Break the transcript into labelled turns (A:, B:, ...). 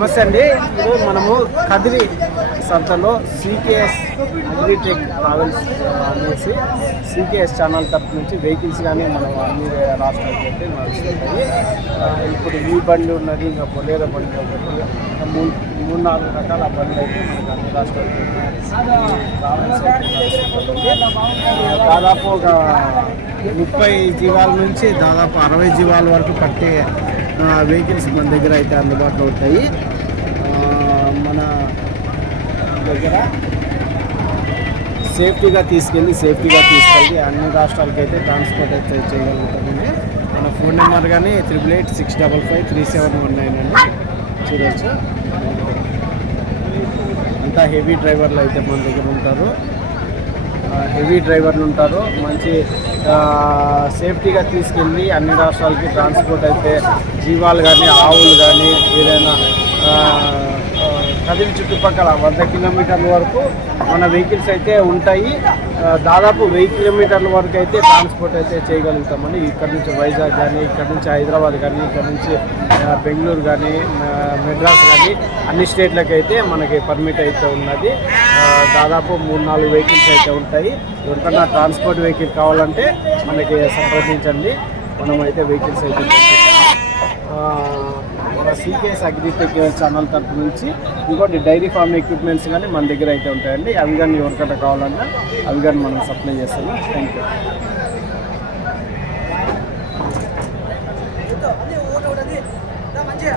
A: నమస్తే అండి. ఈరోజు మనము కదిరి సంతలో సీకేఎస్ అగ్రిటెక్ ట్రావెల్స్ అనేసి సీకేఎస్ ఛానల్ తరపు నుంచి వెహికల్స్ కానీ మనం అన్ని రాష్ట్రాలకి అయితే నడుస్తుంటాయి. ఇప్పుడు ఈ బండి ఉన్నది ఇంకా పొలేర బండి ఒకటి మూడు మూడు నాలుగు రకాల బండ్లు అయితే మనకు అన్ని రాష్ట్రాలకి దాదాపు ఒక ముప్పై జీవాల నుంచి దాదాపు అరవై జీవాల వరకు పట్టే వెహికల్స్ మన దగ్గర అయితే అందుబాటులో ఉంటాయి ఆ, మన దగ్గర. సేఫ్టీగా తీసుకెళ్ళి సేఫ్టీగా తీసుకెళ్ళి అన్ని రాష్ట్రాలకి అయితే ట్రాన్స్పోర్ట్ అయితే చేయగలుగుతామండి. మన ఫోన్ నెంబర్ కానీ triple eight six double five three seven one nine అండి. చూడవచ్చు అంతా హెవీ డ్రైవర్లు అయితే మన దగ్గర ఉంటారు. హెవీ డ్రైవర్లు ఉంటారు. మంచి సేఫ్టీగా తీసుకెళ్ళి అన్ని రాష్ట్రాలకి ట్రాన్స్పోర్ట్ అయితే జీవాలు కానీ ఆవులు కానీ ఏదైనా కదిరి చుట్టుపక్కల వంద కిలోమీటర్ల వరకు మన వెహికల్స్ అయితే ఉంటాయి. దాదాపు వెయ్యి కిలోమీటర్ల వరకు అయితే ట్రాన్స్పోర్ట్ అయితే చేయగలుగుతామండి. ఇక్కడ నుంచి వైజాగ్ కానీ ఇక్కడ నుంచి హైదరాబాద్ కానీ ఇక్కడ నుంచి బెంగళూరు కానీ మెడ్రాస్ కానీ అన్ని స్టేట్లకు అయితే మనకి పర్మిట్ అయితే ఉన్నది. దాదాపు మూడు నాలుగు వెహికల్స్ అయితే ఉంటాయి. ఎవరికన్నా ట్రాన్స్పోర్ట్ వెహికల్ కావాలంటే మనకి సంప్రదించండి. మనం అయితే వెహికల్స్ అయితే టీకేఎస్ అగ్రిటెక్ ఛానల్ తరపు నుంచి ఇంకోటి డైరీ ఫార్మ్ ఎక్విప్మెంట్స్ కానీ మన దగ్గర అయితే ఉంటాయండి. అవి కానీ ఎవరికైనా కావాలన్నా అవి కానీ మనం సప్లై చేస్తాము. థ్యాంక్ యూ
B: మంచిగా.